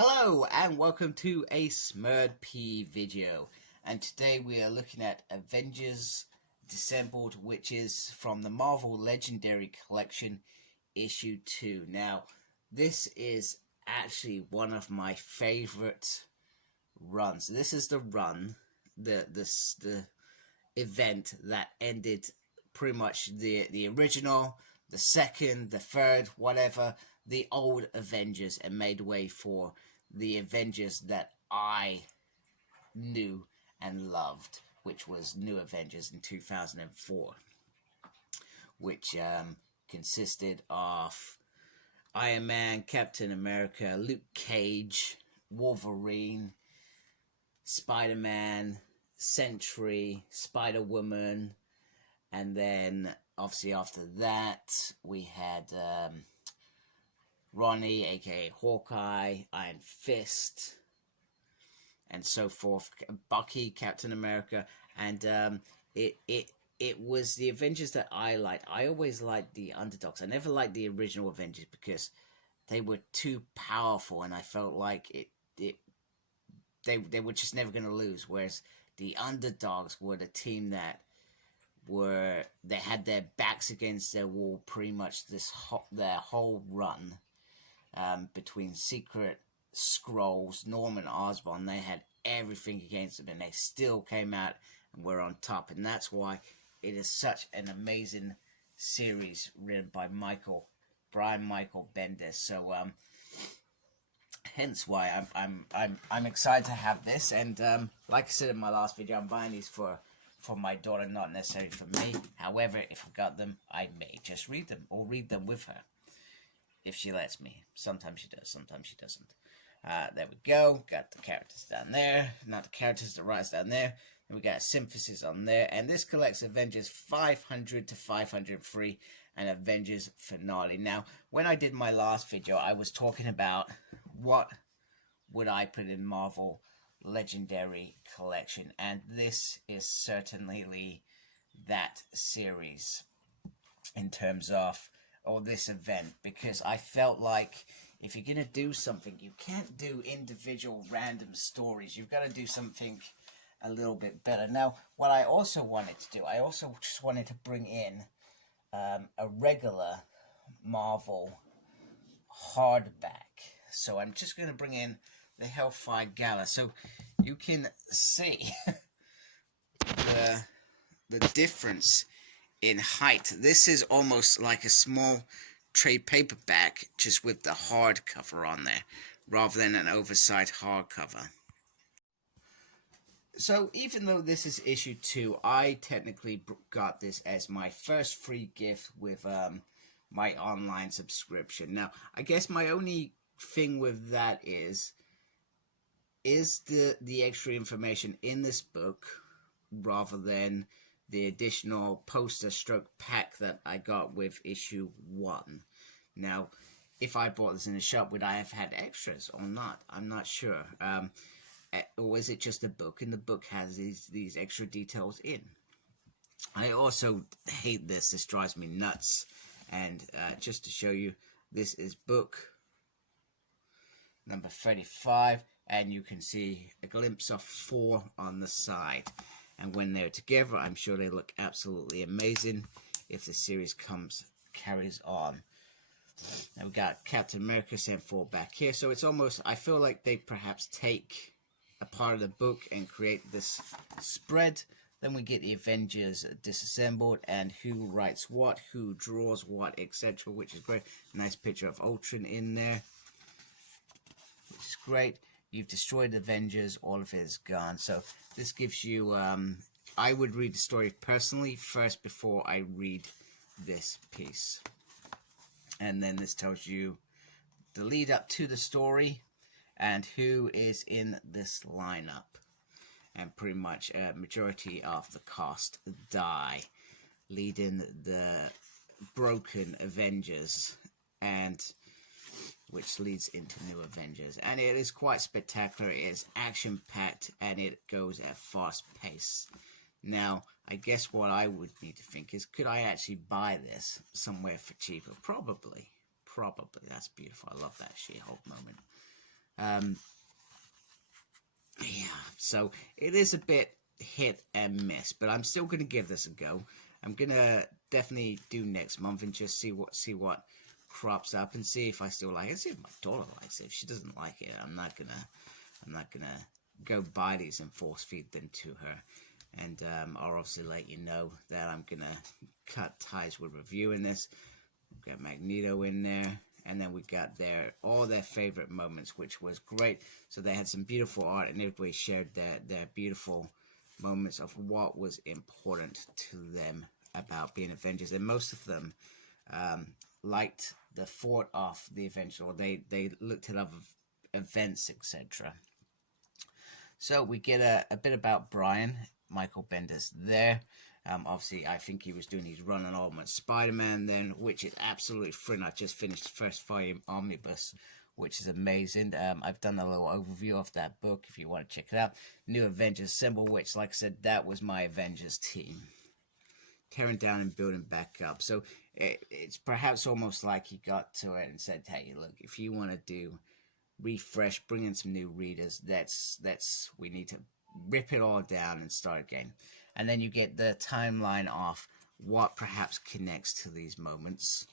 Hello and welcome to a SmurDP video, and today we are looking at Avengers Disassembled, which is from the Marvel Legendary Collection issue 2. Now this is actually one of my favorite runs. This is the run, the event that ended pretty much the original, the second, the third, whatever, the old Avengers, and made way for the Avengers that I knew and loved, which was New Avengers in 2004, which consisted of Iron Man, Captain America, Luke Cage, Wolverine, Spider-Man, Sentry, Spider-Woman, and then obviously after that we had Ronnie, aka Hawkeye, Iron Fist, and so forth, Bucky, Captain America, and it was the Avengers that I liked. I always liked the underdogs. I never liked the original Avengers because they were too powerful, and I felt like they were just never going to lose. Whereas the underdogs were the team that they had their backs against their wall pretty much their whole run. Between Secret, Skrulls, Norman Osborn, they had everything against them, and they still came out and were on top. And that's why it is such an amazing series written by Brian Michael Bendis. So hence why I'm excited to have this. And like I said in my last video, I'm buying these for my daughter, not necessarily for me. However, if I got them, I may just read them or read them with her, if she lets me. Sometimes she does, sometimes she doesn't. There we go. Got the characters down there. Not the characters, the rights down there. Then we got a synthesis on there. And this collects Avengers 500 to 503 and Avengers Finale. Now, when I did my last video, I was talking about what would I put in Marvel Legendary Collection. And this is certainly that series in terms of this event, because I felt like if you're going to do something, you can't do individual random stories. You've got to do something a little bit better. Now, what I also wanted to do, I also just wanted to bring in a regular Marvel hardback. So I'm just going to bring in the Hellfire Gala, so you can see the difference in height. This is almost like a small trade paperback, just with the hardcover on there, rather than an oversized hardcover. So even though this is issue 2, I technically got this as my first free gift with my online subscription. Now, I guess my only thing with that is the extra information in this book, rather than the additional poster stroke pack that I got with issue 1. Now, if I bought this in a shop, would I have had extras or not? I'm not sure. Or is it just a book, and the book has these extra details in? I also hate this. This drives me nuts. And just to show you, this is book number 35, and you can see a glimpse of 4 on the side. And when they're together, I'm sure they look absolutely amazing if the series carries on. Now we got Captain America sent for back here. So it's almost, I feel like they perhaps take a part of the book and create this spread. Then we get the Avengers Disassembled, and who writes what, who draws what, etc., which is great. Nice picture of Ultron in there, which is great. You've destroyed Avengers, all of it is gone. So this gives you, I would read the story personally first before I read this piece. And then this tells you the lead up to the story and who is in this lineup. And pretty much a majority of the cast die, leading the broken Avengers, and which leads into New Avengers. And it is quite spectacular. It is action-packed, and it goes at fast pace. Now, I guess what I would need to think is, could I actually buy this somewhere for cheaper? Probably. That's beautiful. I love that She-Hulk moment. Yeah, so it is a bit hit and miss, but I'm still going to give this a go. I'm going to definitely do next month and just see what crops up and see if I still like it. See if my daughter likes it. If she doesn't like it, I'm not gonna go buy these and force feed them to her. And I'll obviously let you know that I'm gonna cut ties with reviewing this. We've got Magneto in there, and then we got all their favorite moments, which was great. So they had some beautiful art, and everybody shared their beautiful moments of what was important to them about being Avengers, and most of them liked the thought of the Avengers, or they looked at other events, etc. So we get a bit about Brian Michael Bendis there. Obviously, I think he was doing his run on Ultimate Spider-Man then, which is absolutely thrilling. I just finished the first volume omnibus, which is amazing. I've done a little overview of that book if you want to check it out. New Avengers Assembled, which, like I said, that was my Avengers team. Tearing down and building back up. So it's perhaps almost like he got to it and said, hey, look, if you want to do refresh, bring in some new readers, we need to rip it all down and start again. And then you get the timeline of what perhaps connects to these moments,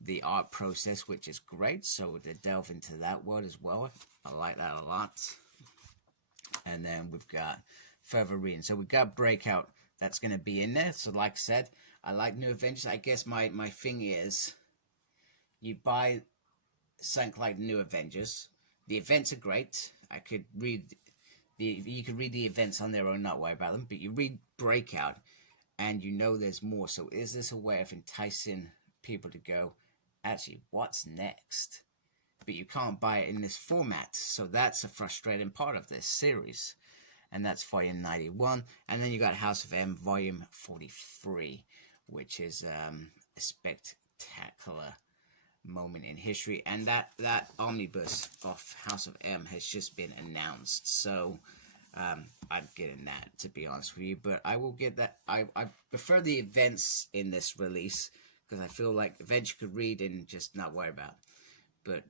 the art process, which is great. So to delve into that world as well, I like that a lot. And then we've got further reading. So we've got Breakout that's going to be in there. So like I said, I like New Avengers. I guess my thing is, you buy something like New Avengers. The events are great. You could read the events on their own, not worry about them. But you read Breakout, and you know there's more. So is this a way of enticing people to go, actually, what's next? But you can't buy it in this format. So that's a frustrating part of this series. And that's volume 91. And then you got House of M, volume 43, which is a spectacular moment in history. And that omnibus of House of M has just been announced. So I'm getting that, to be honest with you. But I will get that. I prefer the events in this release, because I feel like events you could read and just not worry about. But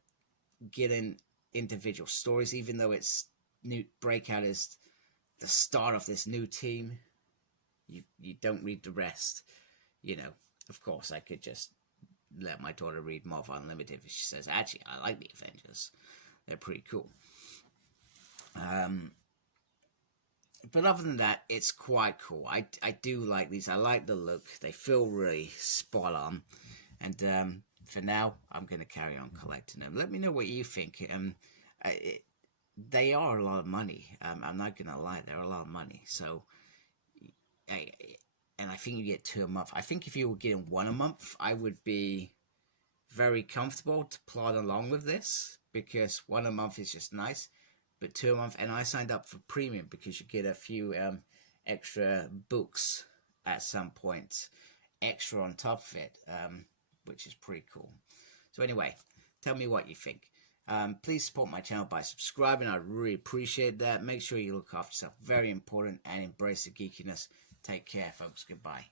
getting individual stories, even though it's new, Breakout is the start of this new team, you don't read the rest. You know, of course, I could just let my daughter read Marvel Unlimited if she says, actually, I like the Avengers. They're pretty cool. But other than that, it's quite cool. I do like these. I like the look. They feel really spot on. And for now, I'm going to carry on collecting them. Let me know what you think. They are a lot of money. I'm not going to lie. They're a lot of money. So, and I think you get 2 a month. I think if you were getting 1 a month, I would be very comfortable to plod along with this, because 1 a month is just nice. But 2 a month, and I signed up for premium because you get a few extra books at some point, extra on top of it, which is pretty cool. So anyway, tell me what you think. Please support my channel by subscribing. I'd really appreciate that. Make sure you look after yourself. Very important. And embrace the geekiness. Take care, folks. Goodbye.